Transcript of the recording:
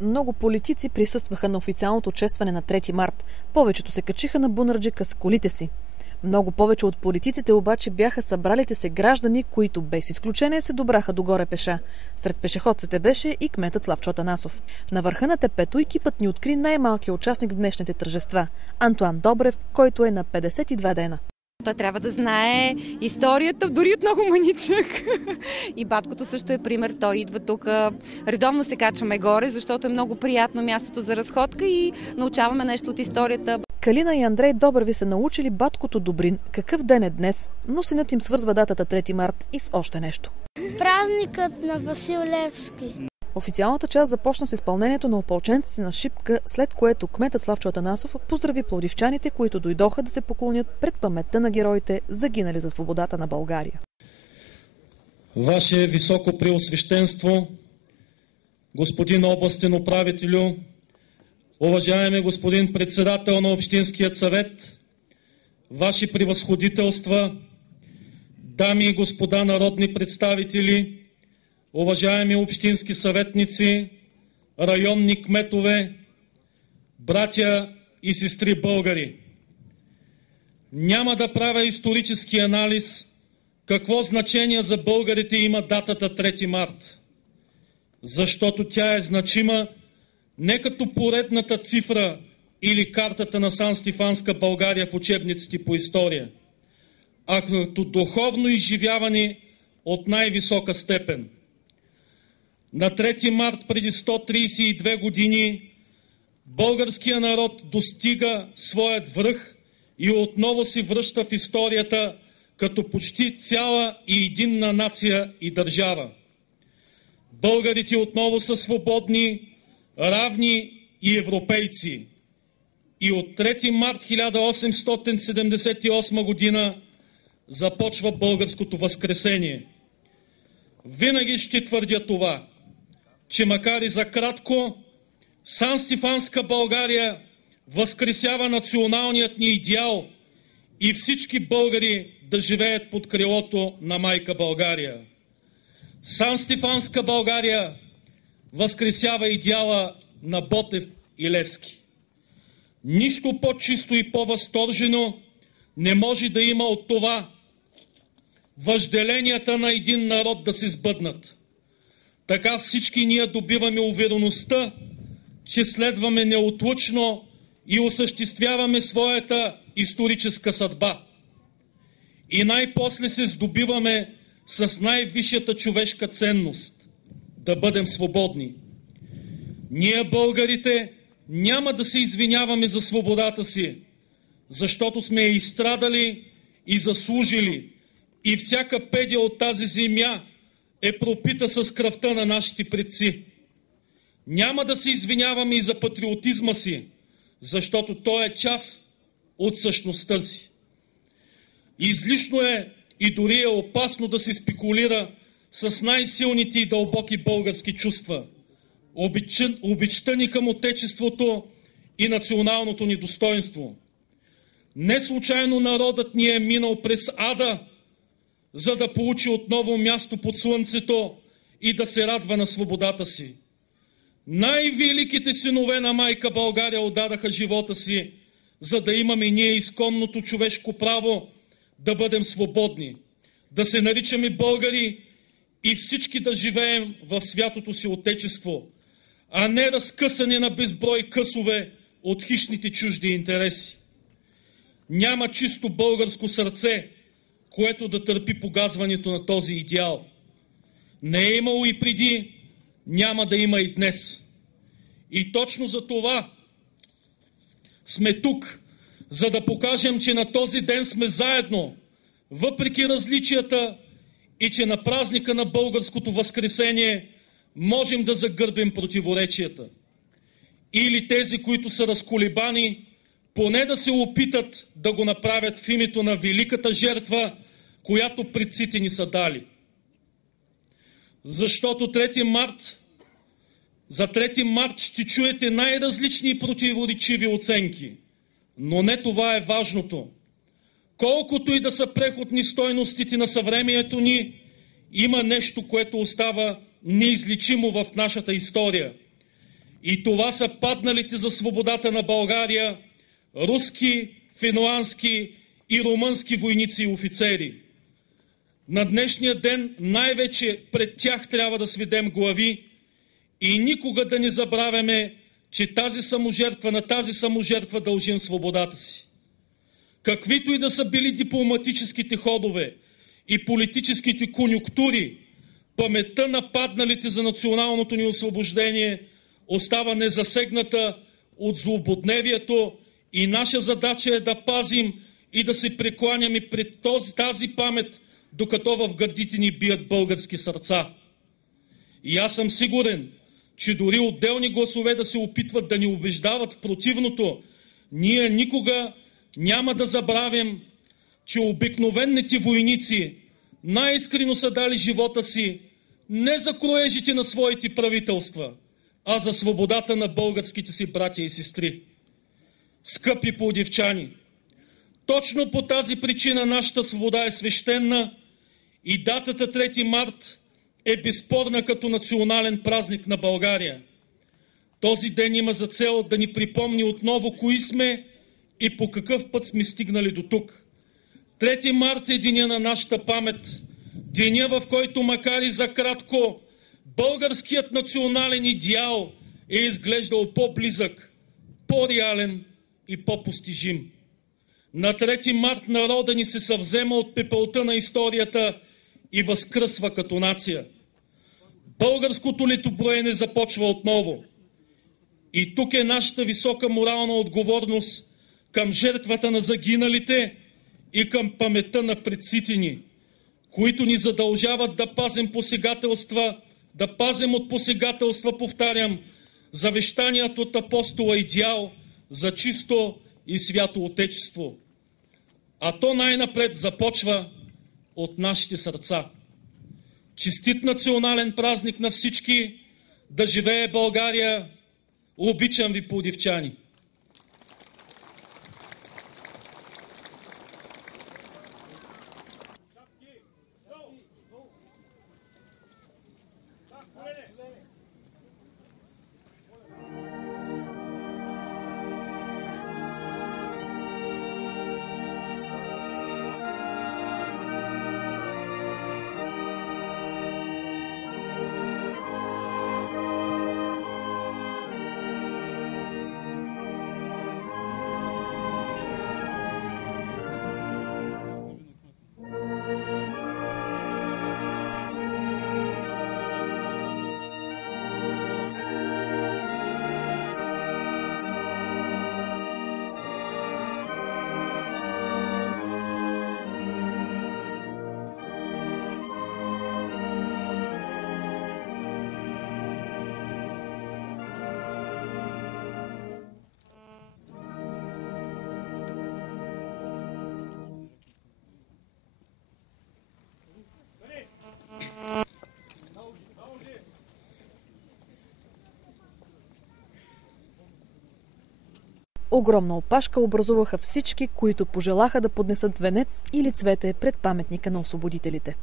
Много политици присъстваха на официалното честване на 3 март. Повечето се качиха на Бунарджика с колите си. Много повече от политиците обаче бяха събралите се граждани, които без изключение се добраха догоре пеша. Сред пешеходците беше и кметът Славчо Атанасов. На върха на тепето екипът ни откри най-малкият участник в днешните тържества – Антоан Добрев, който е на 52 дена. Той трябва да знае историята, дори от много маничък. И баткото също е пример. Той идва тук. Редовно се качваме горе, защото е много приятно мястото за разходка и научаваме нещо от историята. Калина и Андрей Добреви са научили баткото Добрин какъв ден е днес, но синът им свързва датата 3 март и с още нещо. Празникът на Васил Левски. Официалната част започна с изпълнението на опълченците на Шипка, след което кметът Славчо Атанасов поздрави пловдивчаните, които дойдоха да се поклонят пред паметта на героите, загинали за свободата на България. Ваше високо преосвещенство, господин областен управителю, уважаеми господин председател на Общинският съвет, ваши превъзходителства, дами и господа народни представители, уважаеми общински съветници, районни кметове, братя и сестри българи. Няма да правя исторически анализ какво значение за българите има датата 3 март, защото тя е значима не като поредната цифра или картата на Сан-Стефанска България в учебниците по история, а като духовно изживяване от най-висока степен. На 3 март преди 132 години българският народ достига своят връх и отново се връща в историята като почти цяла и единна нация и държава. Българите отново са свободни, равни и европейци. И от 3 март 1878 година започва българското възкресение. Винаги ще твърдя това, че макар и за кратко, Сан-Стефанска България възкресява националният ни идеал и всички българи да живеят под крилото на майка България. Сан-Стефанска България възкресява идеала на Ботев и Левски. Нищо по-чисто и по-възторжено не може да има от това въжделенията на един народ да се сбъднат. Така всички ние добиваме увереността, че следваме неотлъчно и осъществяваме своята историческа съдба. И най-после се здобиваме с най-висшата човешка ценност – да бъдем свободни. Ние, българите, няма да се извиняваме за свободата си, защото сме я изстрадали и заслужили, и всяка педия от тази земя е пропита с кръвта на нашите предци. Няма да се извиняваме и за патриотизма си, защото той е част от същността си. Излишно е и дори е опасно да се спекулира с най-силните и дълбоки български чувства, обичта ни към отечеството и националното ни достоинство. Не случайно народът ни е минал през ада, за да получи отново място под слънцето и да се радва на свободата си. Най-великите синове на майка България отдадаха живота си, за да имаме ние изконното човешко право да бъдем свободни, да се наричаме българи и всички да живеем в святото си отечество, а не разкъсани на безброй късове от хищните чужди интереси. Няма чисто българско сърце, което да търпи погазването на този идеал. Не е имало и преди, няма да има и днес. И точно за това сме тук, за да покажем, че на този ден сме заедно, въпреки различията, и че на празника на българското възкресение можем да загърбим противоречията. Или тези, които са разколебани, поне да се опитат да го направят в името на великата жертва, която предците ни са дали. Защото за 3 март ще чуете най-различни и противоречиви оценки. Но не това е важното. Колкото и да са преходни стойностите на съвремието ни, има нещо, което остава неизличимо в нашата история. И това са падналите за свободата на България руски, финландски и румънски войници и офицери. На днешния ден най-вече пред тях трябва да сведем глави и никога да не забравяме, че на тази саможертва дължим свободата си. Каквито и да са били дипломатическите ходове и политическите конюнктури, паметта на падналите за националното ни освобождение остава незасегната от злободневието и наша задача е да пазим и да се прекланяме пред тази памет, докато в гърдите ни бият български сърца. И аз съм сигурен, че дори отделни гласове да се опитват да ни убеждават в противното, ние никога няма да забравим, че обикновените войници най-искрено са дали живота си не за кроежите на своите правителства, а за свободата на българските си братя и сестри. Скъпи пловдивчани, точно по тази причина нашата свобода е свещена и датата 3 март е безспорна като национален празник на България. Този ден има за цел да ни припомни отново кои сме и по какъв път сме стигнали до тук. 3 март е деня на нашата памет, деня, в който макар и за кратко, българският национален идеал е изглеждал по-близък, по-реален и по-постижим. На 3 март народа ни се съвзема от пепелта на историята и възкръсва като нация. Българското летоброене започва отново. И тук е нашата висока морална отговорност към жертвата на загиналите и към паметта на предците ни, които ни задължават да пазим от посегателства, повтарям, завещанието от апостола идеал за чисто и свято отечество. А то най-напред започва от нашите сърца. Честит национален празник на всички! Да живее България! Обичам ви, пловдивчани! Огромна опашка образуваха всички, които пожелаха да поднесат венец или цвете пред паметника на освободителите.